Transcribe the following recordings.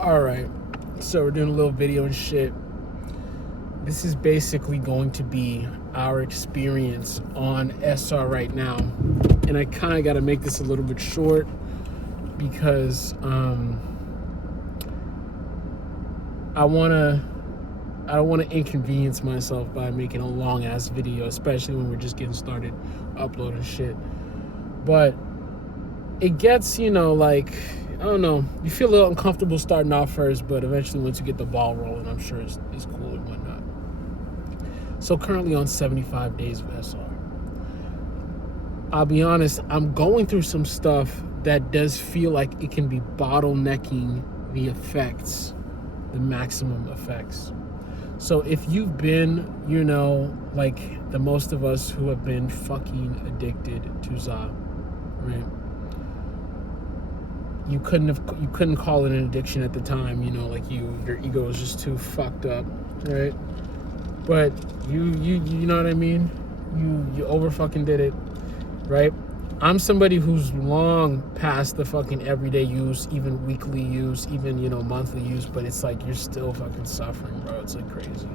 Alright, so we're doing a little video and shit. This is basically going to be our experience on SR right now. And I kind of got to make this a little bit short because I don't want to inconvenience myself by making a long ass video, especially when we're just getting started uploading shit. But it gets, like, I don't know, you feel a little uncomfortable starting off first, but eventually once you get the ball rolling, I'm sure it's cool and whatnot. So currently on 75 days of SR. I'll be honest, I'm going through some stuff that does feel like it can be bottlenecking the effects, the maximum effects. So if you've been, like the most of us who have been fucking addicted to Za, right? You couldn't call it an addiction at the time, like your ego was just too fucked up, right? But you know what I mean? You over fucking did it, right? I'm somebody who's long past the fucking everyday use, even weekly use, even monthly use, but it's like you're still fucking suffering, bro. It's like crazy.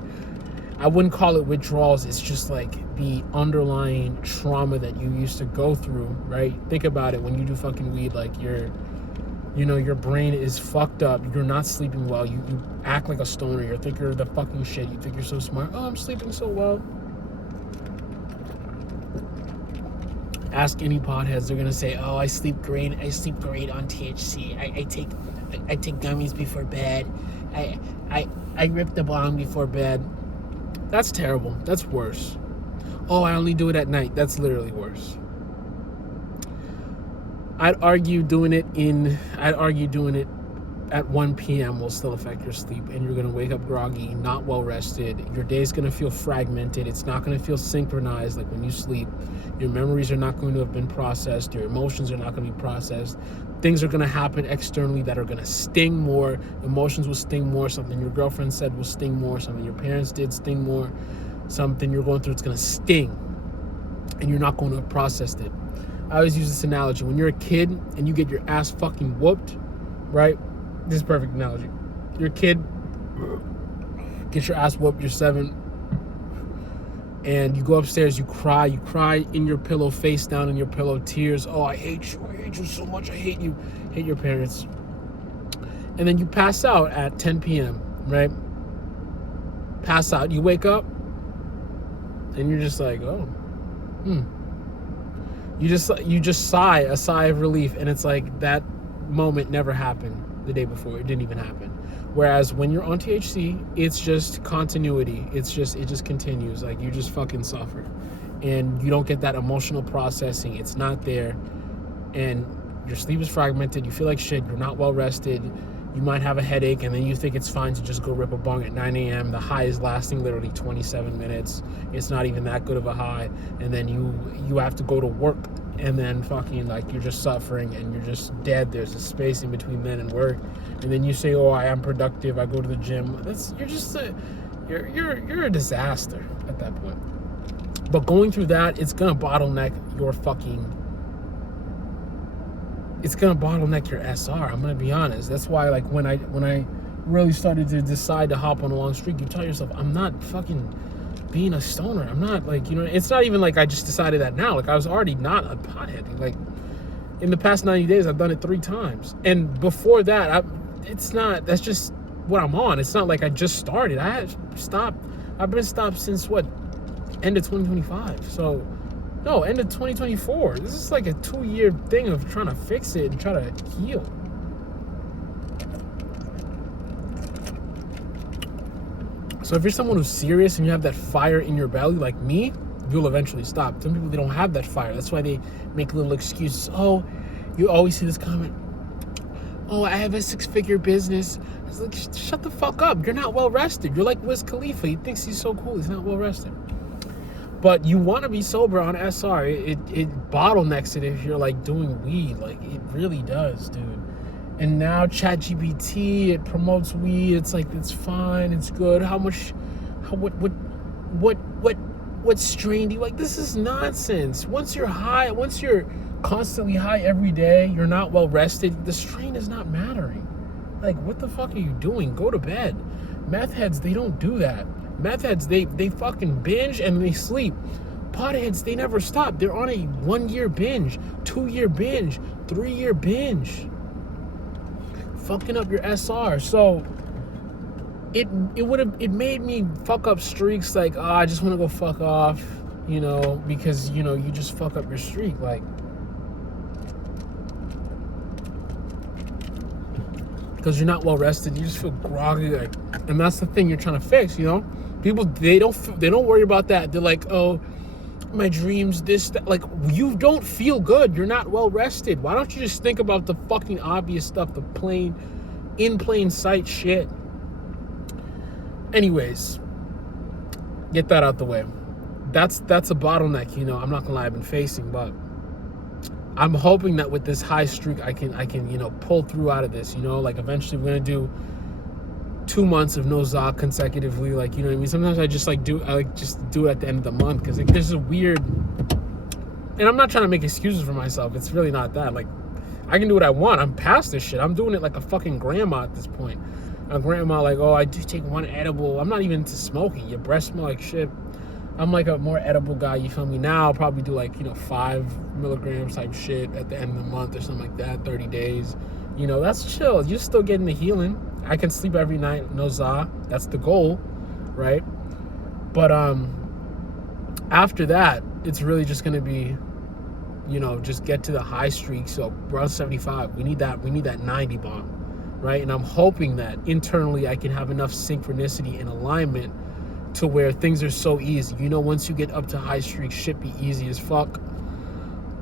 I wouldn't call it withdrawals. It's just like the underlying trauma that you used to go through, right? Think about it. When you do fucking weed, like your brain is fucked up. You're not sleeping well. You act like a stoner. You think you're the fucking shit. You think you're so smart. Oh, I'm sleeping so well. Ask any potheads. They're gonna say, "Oh, I sleep great. I sleep great on THC. I take gummies before bed. I rip the bong before bed." That's terrible. That's worse. Oh, I only do it at night. That's literally worse. I'd argue doing it at 1 p.m. will still affect your sleep, and you're going to wake up groggy, not well rested. Your day's going to feel fragmented. It's not going to feel synchronized like when you sleep. Your memories are not going to have been processed. Your emotions are not going to be processed. Things are going to happen externally that are going to sting more. Emotions will sting more. Something your girlfriend said will sting more. Something your parents did sting more. Something you're going through, it's going to sting, and you're not going to have processed it. I always use this analogy. When you're a kid and you get your ass fucking whooped, right? This is a perfect analogy. You're a kid, get your ass whooped, you're 7, and you go upstairs, you cry in your pillow, face down in your pillow, tears. Oh, I hate you so much, I hate you, hate your parents. And then you pass out at 10 p.m., right? Pass out, you wake up, and you're just like, oh, You just sigh a sigh of relief, and it's like that moment never happened the day before. It didn't even happen. Whereas when you're on THC, it's just continuity. It just continues. Like you just fucking suffer, and you don't get that emotional processing. It's not there, and your sleep is fragmented. You feel like shit. You're not well rested. You might have a headache, and then you think it's fine to just go rip a bong at 9 a.m. The high is lasting literally 27 minutes. It's not even that good of a high. And then you have to go to work, and then fucking like you're just suffering, and you're just dead. There's a space in between then and work. And then you say, oh, I am productive. I go to the gym. You're a disaster at that point. But going through that, it's going to bottleneck your SR. I'm gonna be honest. That's why, like, when I really started to decide to hop on a long streak, you tell yourself, I'm not fucking being a stoner. I'm not like, it's not even like I just decided that now. Like, I was already not a pothead. Like, in the past 90 days, I've done it 3 times. And before that, that's just what I'm on. It's not like I just started. I've been stopped since end of 2025. So, no, end of 2024. This is like a 2-year thing of trying to fix it and try to heal. So if you're someone who's serious and you have that fire in your belly like me, you'll eventually stop. Some people, they don't have that fire. That's why they make little excuses. Oh, you always see this comment. Oh, I have a 6-figure business. It's like, shut the fuck up. You're not well rested. You're like Wiz Khalifa. He thinks he's so cool. He's not well rested. But you want to be sober on SR. It bottlenecks it if you're like doing weed. Like it really does, dude. And now ChatGPT, it promotes weed. It's like, it's fine. It's good. What strain do you like? This is nonsense. Once you're constantly high every day, you're not well rested, the strain is not mattering. Like, what the fuck are you doing? Go to bed. Meth heads, they don't do that. Meth heads, they fucking binge and they sleep. Potheads, they never stop. They're on a 1 year binge, 2 year binge, 3 year binge. Fucking up your SR. So it made me fuck up streaks like, oh, I just want to go fuck off, you know, because, you know, you just fuck up your streak. Like, because you're not well rested, you just feel groggy, like, and that's the thing you're trying to fix, you know. People, they don't worry about that. They're like, oh, my dreams, this, that. Like, you don't feel good, you're not well rested. Why don't you just think about the fucking obvious stuff, the in plain sight shit? Anyways, get that out the way. That's a bottleneck, you know, I'm not gonna lie, I've been facing, but I'm hoping that with this high streak, I can, you know, pull through out of this, you know, like eventually we're gonna do 2 months of no Zoc consecutively, like, you know what I mean? Sometimes I just do it at the end of the month, because like, there's a weird, and I'm not trying to make excuses for myself, it's really not that, like, I can do what I want, I'm past this shit, I'm doing it like a fucking grandma at this point. A grandma, like, oh, I do take one edible, I'm not even into smoking, your breath smell like shit. I'm like a more edible guy, you feel me? Now I'll probably do like, you know, 5 milligrams type shit at the end of the month or something like that, 30 days. You know, that's chill. You're still getting the healing. I can sleep every night, no za. That's the goal, right? But after that, it's really just gonna be, you know, just get to the high streak. So we're on 75. We need that 90 bomb, right? And I'm hoping that internally I can have enough synchronicity and alignment to where things are so easy. You know, once you get up to high streak, shit be easy as fuck.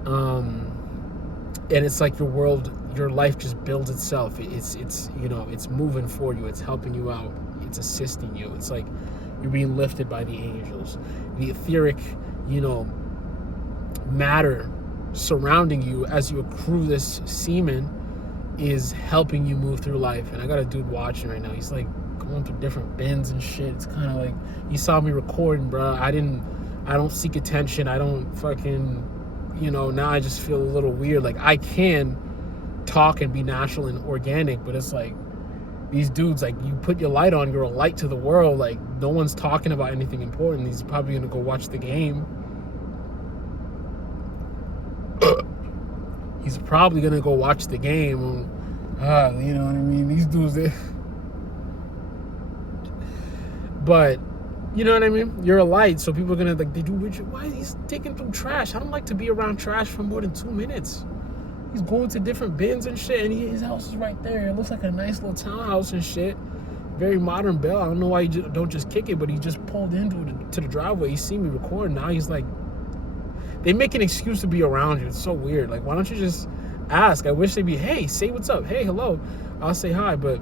And it's like your life just builds itself. It's you know, it's moving for you. It's helping you out. It's assisting you. It's like you're being lifted by the angels. The etheric, you know, matter surrounding you as you accrue this semen is helping you move through life. And I got a dude watching right now. He's like going through different bins and shit. It's kind of like, you saw me recording, bro. I don't seek attention. I don't fucking, you know, now I just feel a little weird. Like, I can talk and be natural and organic, but it's like these dudes, like, you put your light on, you're a light to the world. Like, no one's talking about anything important. He's probably gonna go watch the game. He's probably gonna go watch the game. You know what I mean? These dudes, but you know what I mean? You're a light, so people are gonna like, why is he digging through trash? I don't like to be around trash for more than 2 minutes. He's going to different bins and shit, and his house is right there. It looks like a nice little townhouse and shit. Very modern Bell. I don't know why you don't just kick it, but he just pulled into the driveway. He see me recording. Now he's like, they make an excuse to be around you. It's so weird. Like, why don't you just ask? I wish they'd be, hey, say what's up. Hey, hello. I'll say hi, but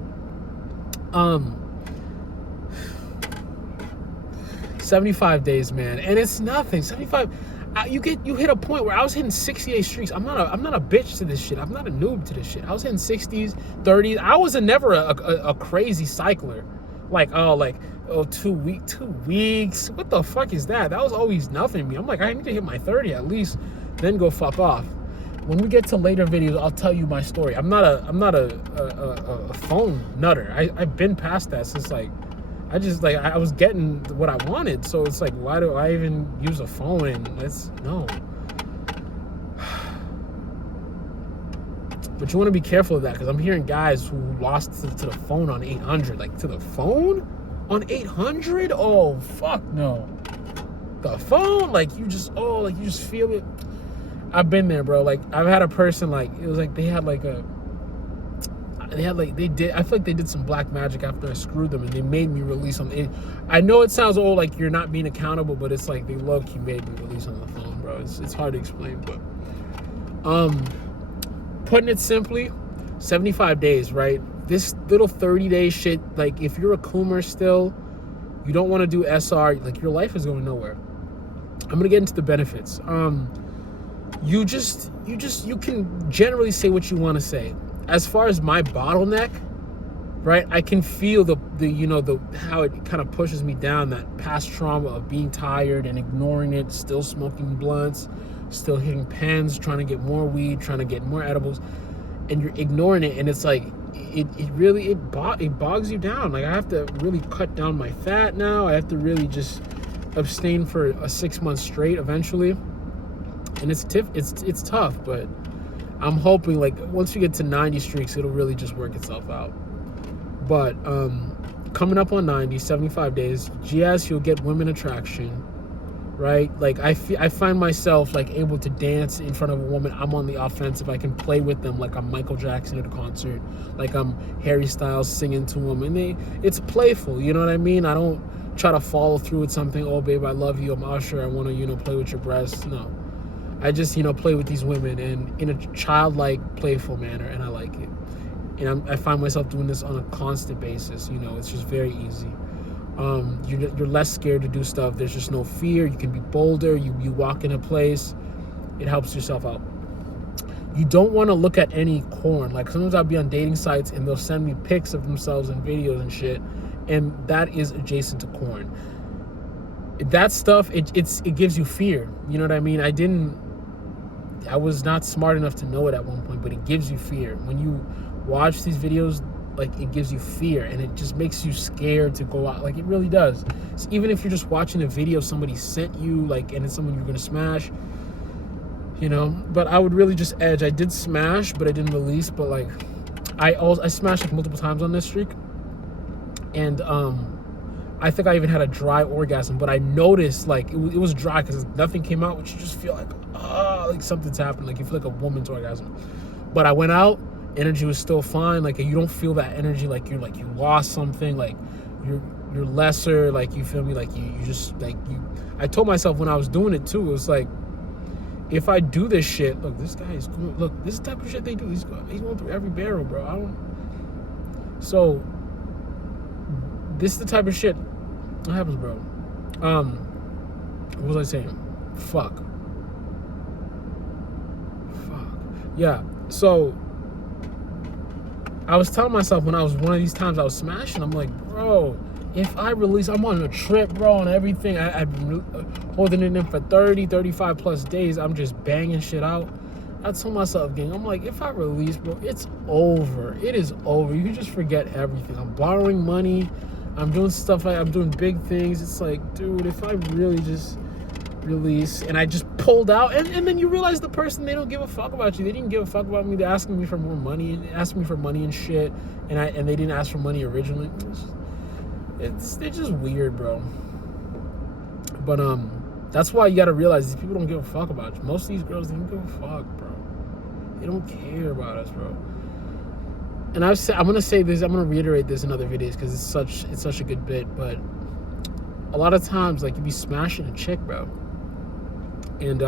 75 days, man, and it's nothing. 75. You hit a point where I was hitting 68 streaks. I'm not a bitch to this shit. I'm not a noob to this shit. I was hitting 60s, 30s. I was never a crazy cycler. Like, 2 weeks. What the fuck is that? That was always nothing to me. I'm like, I need to hit my 30 at least, then go fuck off. When we get to later videos, I'll tell you my story. I'm not a phone nutter. I've been past that since like, I was getting what I wanted, so it's like, why do I even use a phone? And no. But you want to be careful of that, because I'm hearing guys who lost to the phone on 800. Like, to the phone on 800? Oh, fuck no. The phone, like, you just feel it. I've been there, bro. Like, I've had a person, like, it was like I feel like they did some black magic after I screwed them, and they made me release on it. I know it sounds old, like you're not being accountable, but it's like they low-key made me release on the phone, bro. It's hard to explain, but putting it simply, 75 days, right? This little 30-day shit, like, if you're a coomer still, you don't want to do SR, like, your life is going nowhere. I'm gonna get into the benefits. You can generally say what you want to say. As far as my bottleneck, right, I can feel the how it kind of pushes me down, that past trauma of being tired and ignoring it, still smoking blunts, still hitting pens, trying to get more weed, trying to get more edibles, and you're ignoring it, and it's like it bogs you down. Like, I have to really cut down my fat now. I have to really just abstain for a 6 months straight eventually, and it's tough, but I'm hoping, like, once you get to 90 streaks, it'll really just work itself out. But coming up on 90, 75 days, yes, you'll get women attraction, right? Like, I find myself, like, able to dance in front of a woman. I'm on the offensive. I can play with them like I'm Michael Jackson at a concert, like I'm Harry Styles singing to them, and it's playful, you know what I mean? I don't try to follow through with something. Oh, babe, I love you, I'm Usher, I want to, play with your breasts. No, I just, play with these women, and in a childlike, playful manner, and I like it. And I find myself doing this on a constant basis. It's just very easy. You're less scared to do stuff. There's just no fear. You can be bolder. You walk in a place, it helps yourself out. You don't want to look at any porn. Like, sometimes I'll be on dating sites and they'll send me pics of themselves and videos and shit, and that is adjacent to porn. That stuff, it gives you fear. You know what I mean? I was not smart enough to know it at one point, but it gives you fear. When you watch these videos, like, it gives you fear, and it just makes you scared to go out. Like, it really does. So even if you're just watching a video somebody sent you, like, and it's someone you're gonna smash, but I would really just edge. I did smash, but I didn't release. But, like, I smashed, like, multiple times on this streak, and I think I even had a dry orgasm, but I noticed, like, it was dry because nothing came out, which you just feel like, like something's happened. Like, you feel like a woman's orgasm. But I went out, energy was still fine. Like, you don't feel that energy, like you lost something, like you're lesser, like, you feel me, like you just, like, I told myself when I was doing it too, it was like, if I do this shit, look, this guy is going, look, this is the type of shit they do. He's going through every barrel, bro. So this is the type of shit that happens, bro. What was I saying? Fuck. Yeah. So I was telling myself when I was one of these times I was smashing, I'm like, bro, if I release, I'm on a trip, bro, and everything. I've been holding it in for 30, 35 plus days. I'm just banging shit out. I told myself, gang, I'm like, if I release, bro, it's over. It is over. You can just forget everything. I'm borrowing money. I'm doing stuff like, I'm doing big things. It's like, dude, if I really just release, and I just pulled out, and then you realize the person, they don't give a fuck about you. They didn't give a fuck about me. They're asking me for more money, asking me for money and shit, and they didn't ask for money originally. It's just weird, bro. But that's why you gotta realize these people don't give a fuck about you. Most of these girls, they don't give a fuck, bro. They don't care about us, bro. And I'm gonna say this, I'm gonna reiterate this in other videos because it's such a good bit. But a lot of times, like, you be smashing a chick, bro, and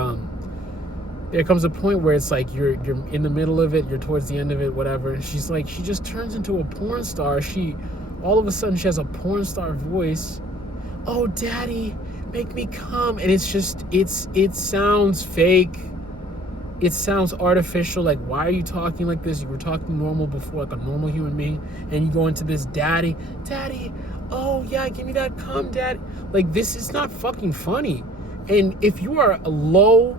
there comes a point where it's like you're in the middle of it, you're towards the end of it, whatever, and she just turns into a porn star. All of a sudden she has a porn star voice. Oh, daddy, make me come. And it's just, it sounds fake. It sounds artificial. Like, why are you talking like this? You were talking normal before, like a normal human being, and you go into this, daddy, oh yeah, give me that cum, daddy. Like, this is not fucking funny. And if you are a low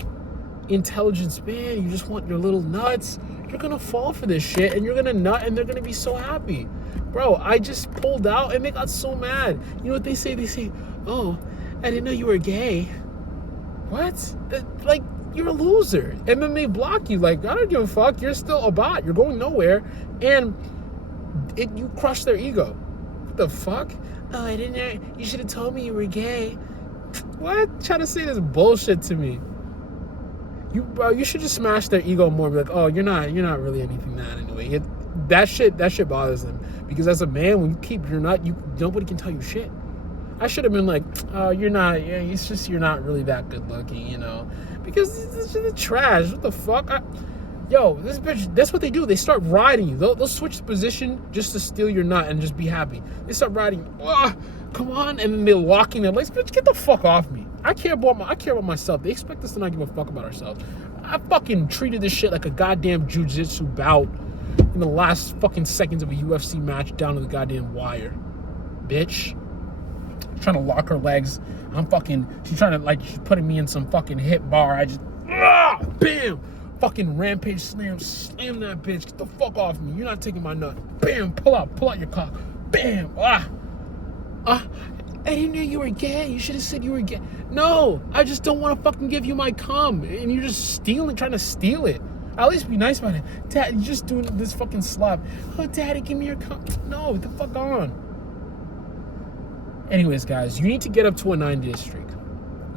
intelligence man, you just want your little nuts, you're gonna fall for this shit, and you're gonna nut, and they're gonna be so happy. Bro, I just pulled out, and they got so mad. You know what they say? They say, oh, I didn't know you were gay. What? Like, you're a loser. And then they block you. Like, I don't give a fuck. You're still a bot. You're going nowhere. And you crush their ego. What the fuck? Oh, I didn't know. You should have told me you were gay. What? Trying to say this bullshit to me. Bro, you should just smash their ego more. Be like, oh, you're not really anything that anyway. That shit bothers them. Because as a man, when you keep your nut, nobody can tell you shit. I should have been like, oh, you're not. Yeah, it's just you're not really that good looking, you know. Because this is trash. What the fuck? This bitch. That's what they do. They start riding you. They'll switch the position just to steal your nut and just be happy. They start riding you. Oh, come on, and then they're locking their legs. Bitch, get the fuck off me. I care about myself. They expect us to not give a fuck about ourselves. I fucking treated this shit like a goddamn jiu-jitsu bout in the last fucking seconds of a UFC match down to the goddamn wire. Bitch. Trying to lock her legs. She's trying to, like, she's putting me in some fucking hip bar. I just, bam. Fucking rampage slam that bitch. Get the fuck off me. You're not taking my nut. Bam, pull out your cock. Bam, I didn't know you were gay. You should have said you were gay. No, I just don't want to fucking give you my cum. And you're just trying to steal it. At least be nice about it. Dad, you're just doing this fucking slap. Oh, daddy, give me your cum. No, get the fuck on. Anyways, guys, you need to get up to a 90-day streak.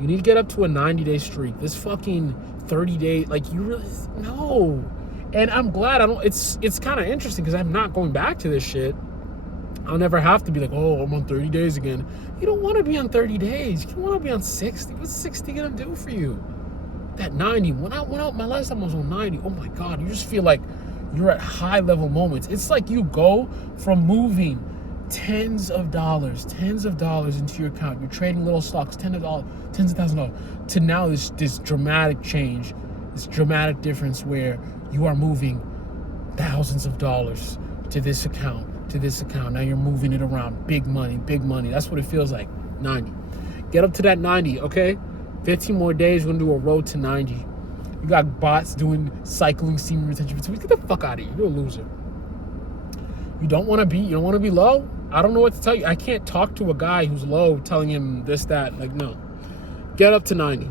You need to get up to a 90-day streak. This fucking 30-day, like, you really, no. And I'm glad it's kind of interesting because I'm not going back to this shit. I'll never have to be like, oh, I'm on 30 days again. You don't want to be on 30 days. You want to be on 60. What's 60 going to do for you? That 90. When I went out, my last time I was on 90. Oh, my God. You just feel like you're at high-level moments. It's like you go from moving tens of dollars into your account. You're trading little stocks, tens of thousands of dollars, to now this dramatic change, this dramatic difference where you are moving thousands of dollars to this account. Now you're moving it around. Big money. That's what it feels like. 90. Get up to that 90, okay? 15 more days, we're gonna do a road to 90. You got bots doing cycling semen retention. Get the fuck out of here. You're a loser. You don't want to be low? I don't know what to tell you. I can't talk to a guy who's low telling him this, that. Like, no. Get up to 90.